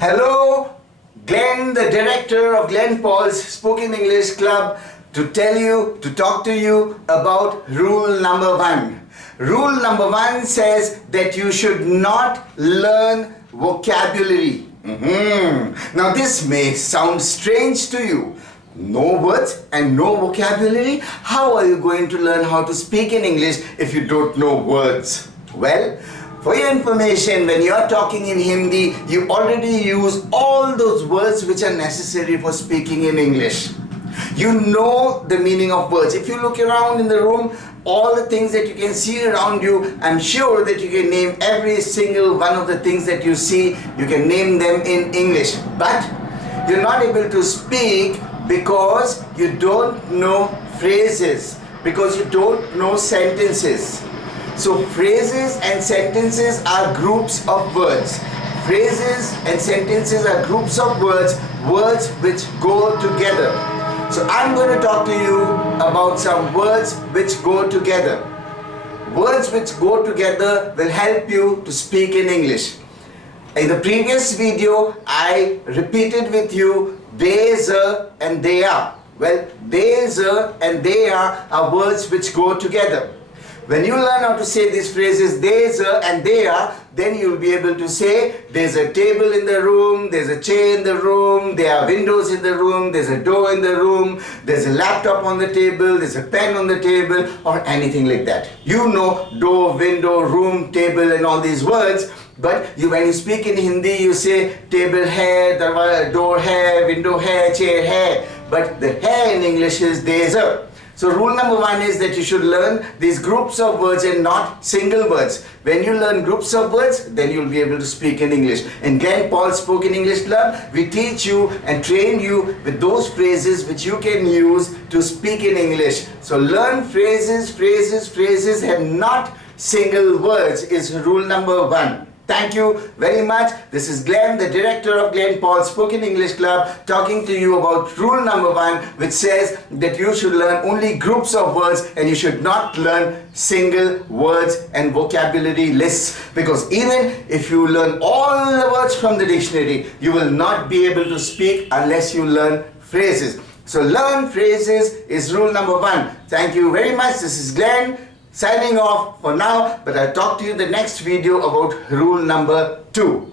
Hello, Glenn, the director of Glenn Paul's Spoken English Club, to talk to you about rule number 1. Rule number 1 says that you should not learn vocabulary. Now this may sound strange to you. No words and no vocabulary? How are you going to learn how to speak in English if you don't know words? Well, for your information, when you are talking in Hindi, you already use all those words which are necessary for speaking in English. You know the meaning of words. If you look around in the room, all the things that you can see around you, I'm sure that you can name every single one of the things that you see. You can name them in English. But you're not able to speak because you don't know phrases, because you don't know sentences. So phrases and sentences are groups of words. Phrases and sentences are groups of words, words which go together. So I'm going to talk to you about some words which go together. Words which go together will help you to speak in English. In the previous video, I repeated with you they, ze, and they are. Well, they, ze, and they are words which go together. When you learn how to say these phrases, they, ze, and they are, then you'll be able to say, there's a table in the room, there's a chair in the room, there are windows in the room, there's a door in the room, there's a laptop on the table, there's a pen on the table, or anything like that. You know door, window, room, table, and all these words. But when you speak in Hindi, you say table hai, door hai, window hai, chair hai. But the hai in English is they, ze. So rule number 1 is that you should learn these groups of words and not single words. When you learn groups of words, then you'll be able to speak in English. In Glenn Paul's Spoken English Club, we teach you and train you with those phrases which you can use to speak in English. So learn phrases, phrases, phrases, and not single words is rule number 1. Thank you very much. This is Glenn, the director of Glenn Paul's Spoken English Club, talking to you about rule number 1, which says that you should learn only groups of words and you should not learn single words and vocabulary lists. Because even if you learn all the words from the dictionary, you will not be able to speak unless you learn phrases. So learn phrases is rule number 1. Thank you very much. This is Glenn, signing off for now, but I'll talk to you in the next video about rule number 2.